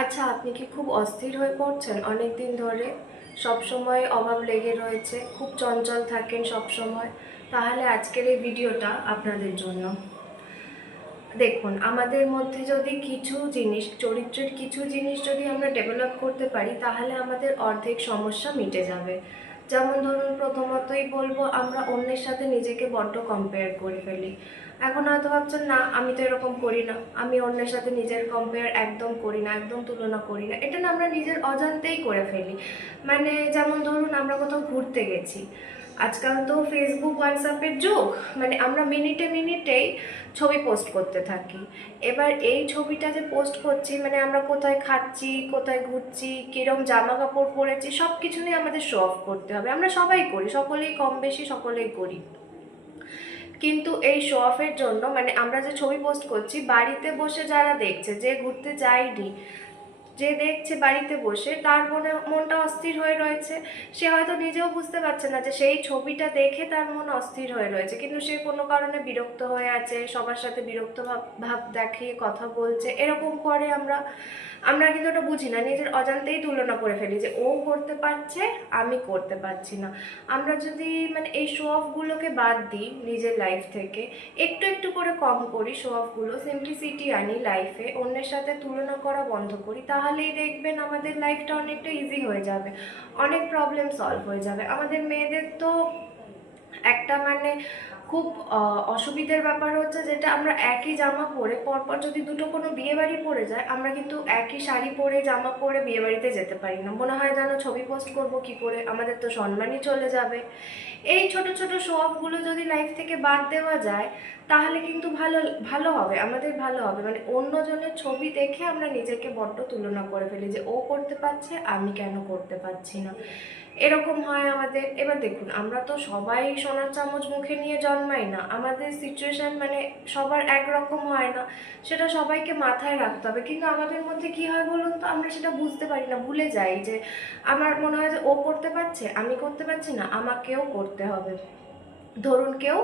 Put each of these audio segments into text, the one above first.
আচ্ছা, আপনি কি খুব অস্থির হয়ে পড়ছেন অনেক দিন ধরে? সবসময় অভাব লেগে রয়েছে, খুব চঞ্চল থাকেন সবসময়? তাহলে আজকের এই ভিডিওটা আপনাদের জন্য। দেখুন, আমাদের মধ্যে যদি কিছু জিনিস, চরিত্রের কিছু জিনিস যদি আমরা ডেভেলপ করতে পারি, তাহলে আমাদের অর্ধেক সমস্যা মিটে যাবে। যেমন ধরুন, প্রথমতই বলবো, আমরা অন্যের সাথে নিজেকে বড্ড কম্পেয়ার করে ফেলি। এখন হয়তো ভাবছেন, না আমি তো এরকম করি না, আমি অন্যের সাথে নিজের কম্পেয়ার একদম করি না, একদম তুলনা করি না। এটা না আমরা নিজের অজান্তেই করে ফেলি। মানে যেমন ধরুন, আমরা কোথাও ঘুরতে গেছি, আজকাল তো ফেসবুক হোয়াটসঅ্যাপের যুগ। মানে আমরা মিনিটে মিনিটেই ছবি পোস্ট করতে থাকি। এবার এই ছবিটা যে পোস্ট করছি, মানে আমরা কোথায় খাচ্ছি, কোথায় ঘুরছি, কিরম জামা কাপড় পরেছি, সব কিছু নিয়ে আমাদের শো অফ করতে হবে। আমরা সবাই করি, সকলেই কম বেশি সকলেই করি। কিন্তু এই শো অফের জন্য, মানে আমরা যে ছবি পোস্ট করছি, বাড়িতে বসে যারা দেখছে, যে ঘুরতে যায়নি, যে দেখছে বাড়িতে বসে, তার মনটা অস্থির হয়ে রয়েছে। সে হয়তো নিজেও বুঝতে পারছে না যে সেই ছবিটা দেখে তার মন অস্থির হয়ে রয়েছে, কিন্তু সে কোনো কারণে বিরক্ত হয়ে আছে, সবার সাথে বিরক্ত ভাব ভাব দেখিয়ে কথা বলছে, এরকম করে আমরা আমরা কিন্তু ওটা বুঝি না, নিজের অজান্তেই তুলনা করে ফেলি যে ও করতে পারছে, আমি করতে পারছি না। আমরা যদি মানে এই শো অফগুলোকে বাদ দিই নিজের লাইফ থেকে, একটু একটু করে কম করি শো অফগুলো, সিম্পলিসিটি আনি লাইফে, অন্যের সাথে তুলনা করা বন্ধ করি, তাহলেই দেখবেন আমাদের লাইফটা অনেকটা ইজি হয়ে যাবে, অনেক প্রবলেম সলভ হয়ে যাবে। আমাদের মেয়েদের তো একটা মানে খুব অসুবিধার ব্যাপার হচ্ছে, যেটা আমরা একই জামা পরে পরপর যদি দুটো কোনো বিয়ে বাড়ি পরে যায়, আমরা কিন্তু একই শাড়ি পরে জামা পরে বিয়ে বাড়িতে যেতে পারি না। মনে হয় যেন ছবি পোস্ট করব কি করে, আমাদের তো সম্মানই চলে যাবে। এই ছোট ছোট শো অফগুলো যদি লাইফ থেকে বাদ দেওয়া যায়, তাহলে কিন্তু ভালো ভালো হবে, আমাদের ভালো হবে। মানে অন্যজনের ছবি দেখে আমরা নিজেকে বড্ড তুলনা করে ফেলি যে ও করতে পারছে, আমি কেন করতে পারছি না, এরকম হয় আমাদের। এবার দেখুন, আমরা তো সবাই সোনার চামচ মুখে নিয়ে জন্মাই না, আমাদের সিচুয়েশন মানে সবার একরকম হয় না, সেটা সবাইকে মাথায় রাখতে হবে। কিন্তু আমাদের মধ্যে কি হয় বলুন তো, আমরা সেটা বুঝতে পারি না, ভুলে যাই যে আমার মনে হয় যে ও করতে পারছে, আমি করতে পারছি না, আমাকেও করতে হবে। ধরুন কেউ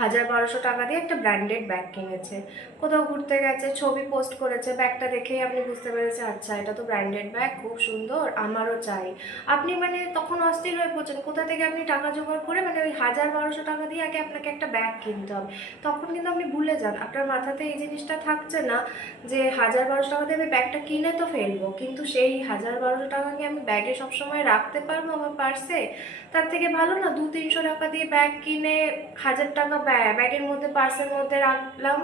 1000-1200 টাকা দিয়ে একটা ব্র্যান্ডেড ব্যাগ কিনেছে, কোথাও ঘুরতে গেছে, ছবি পোস্ট করেছে, ব্যাগটা দেখেই আপনি বুঝতে পেরেছেন, আচ্ছা এটা তো ব্র্যান্ডেড ব্যাগ, খুব সুন্দর, আমারও চাই। আপনি মানে তখন অস্থির হয়ে পড়ছেন, কোথা থেকে আপনি টাকা জোগাড় করে মানে ওই 1000-1200 টাকা দিয়ে আগে আপনাকে একটা ব্যাগ কিনতে হবে। তখন কিন্তু আপনি ভুলে যান, আপনার মাথাতে এই জিনিসটা থাকছে না যে 1000-1200 টাকা দিয়ে আমি ব্যাগটা কিনে তো ফেলবো, কিন্তু সেই 1000-1200 টাকাকে আমি ব্যাগে সবসময় রাখতে পারবো আমার পার্সে? তার থেকে ভালো না 200-300 টাকা দিয়ে ব্যাগ কিনে 1000 টাকা ব্যাগের মধ্যে, পার্সের মধ্যে রাখলাম।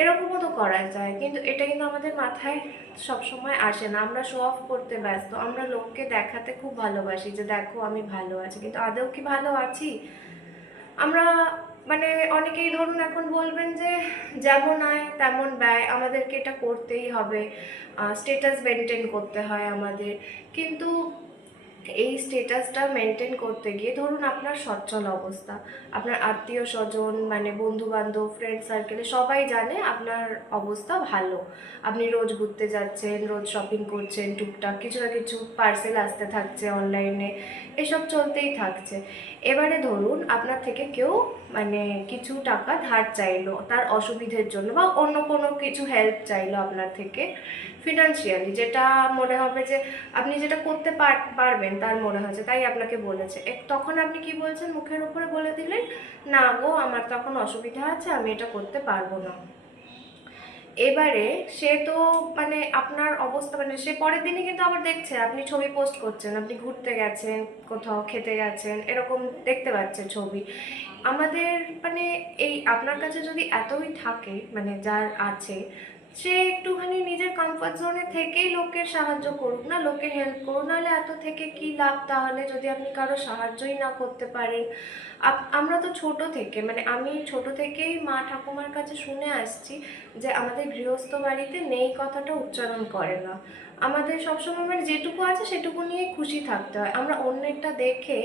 এরকমও তো করা যায়, কিন্তু এটা কিন্তু আমাদের মাথায় সবসময় আসে না। আমরা শো অফ করতে ব্যস্ত, আমরা লোককে দেখাতে খুব ভালোবাসি যে দেখো আমি ভালো আছি, কিন্তু আদৌ কি ভালো আছি আমরা? মানে অনেকেই ধরুন এখন বলবেন যে যেমন আয় তেমন ব্যয়, আমাদেরকে এটা করতেই হবে, স্টেটাস মেনটেন করতে হয় আমাদের। কিন্তু এই স্টেটাসটা মেনটেন করতে গিয়ে, ধরুন আপনার সচ্ছল অবস্থা, আপনার আত্মীয় স্বজন মানে বন্ধু বান্ধব ফ্রেন্ড সার্কেলে সবাই জানে আপনার অবস্থা ভালো, আপনি রোজ ঘুরতে যাচ্ছেন, রোজ শপিং করছেন, টুকটাক কিছু না কিছু পার্সেল আসতে থাকছে অনলাইনে, এসব চলতেই থাকছে। এবারে ধরুন আপনার থেকে কেউ মানে কিছু টাকা ধার চাইলো তার অসুবিধের জন্য, বা অন্য কোনো কিছু হেল্প চাইলো আপনার থেকে ফিনান্সিয়ালি, যেটা মনে হবে যে আপনি যেটা করতে পারবেন তার মনে হচ্ছে, তাই আপনাকে বলেছে। তখন আপনি কি বলছেন, মুখের উপরে বলে দিলেন, না গো আমার তখন অসুবিধা আছে, আমি এটা করতে পারবো না। এবারে সে তো মানে আপনার অবস্থা, মানে সে পরের দিনই কিন্তু আবার দেখছে আপনি ছবি পোস্ট করছেন, আপনি ঘুরতে গেছেন, কোথাও খেতে গেছেন, এরকম দেখতে পাচ্ছে ছবি। আমাদের মানে এই আপনার কাছে যদি এতই থাকে, মানে যার আছে, সে একটুখানি নিজের কমফর্ট জোনে থেকেই লোকের সাহায্য করুক না, লোকের হেল্প করুক। নাহলে এত থেকে কি লাভ তাহলে, যদি আপনি কারো সাহায্যই না করতে পারেন? আমরা তো ছোট থেকে, মানে আমি ছোট থেকেই মা ঠাকুমার কাছে শুনে আসছি যে আমাদের গৃহস্থ বাড়িতে নেই কথাটা উচ্চারণ করে না। আমাদের সবসময় মানে যেটুকু আছে সেটুকু নিয়ে খুশি থাকতে হয়, আমরা অন্যেরটা দেখে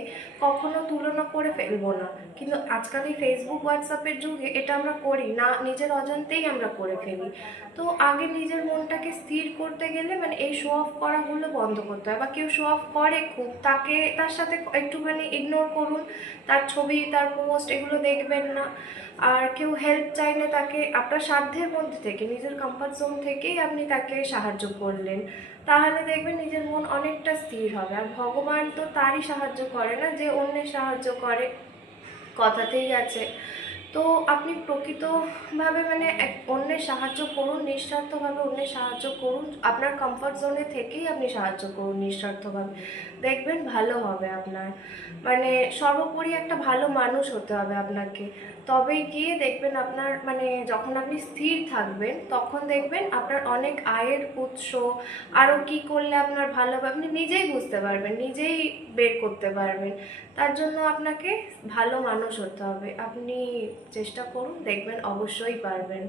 কখনো তুলনা করে ফেলবো না। কিন্তু আজকাল এই ফেসবুক হোয়াটসঅ্যাপের যুগে এটা আমরা করি না, নিজের অজান্তেই আমরা করে ফেলি। তো আগে নিজের মনটা আপনাকে স্থির করতে গেলে মানে এই শো অফ করাগুলো বন্ধ করতে হয়। বা কেউ শো অফ করে খুব, তার সাথে একটুখানি ইগনোর করুন, তার ছবি, তার পোস্ট এগুলো দেখবেন না। আর কেউ হেল্প চাইলে তাকে আপনার সাধ্যের মধ্যে থেকে, নিজের কমফর্ট জোন থেকেই আপনি তাকে সাহায্য করলেন, তাহলে দেখবেন নিজের মন অনেকটা স্থির হবে। আর ভগবান তো তারই সাহায্য করে না যে অন্যের সাহায্য করে, কথাতেই আছে। তো আপনি প্রকৃতভাবে মানে অন্যের সাহায্য করুন, নিঃস্বার্থভাবে অন্যের সাহায্য করুন, আপনার কমফর্ট জোনে থেকেই আপনি সাহায্য করুন নিঃস্বার্থভাবে, দেখবেন ভালো হবে আপনার। মানে সর্বোপরি একটা ভালো মানুষ হতে হবে আপনাকে, তবেই গিয়ে দেখবেন আপনার মানে যখন আপনি স্থির থাকবেন তখন দেখবেন আপনার অনেক আয়ের উৎস, আরও কী করলে আপনার ভালো হবে আপনি নিজেই বুঝতে পারবেন, নিজেই বের করতে পারবেন। তার জন্য আপনাকে ভালো মানুষ হতে হবে। আপনি চেষ্টা করুন, দেখবেন অবশ্যই পারবেন।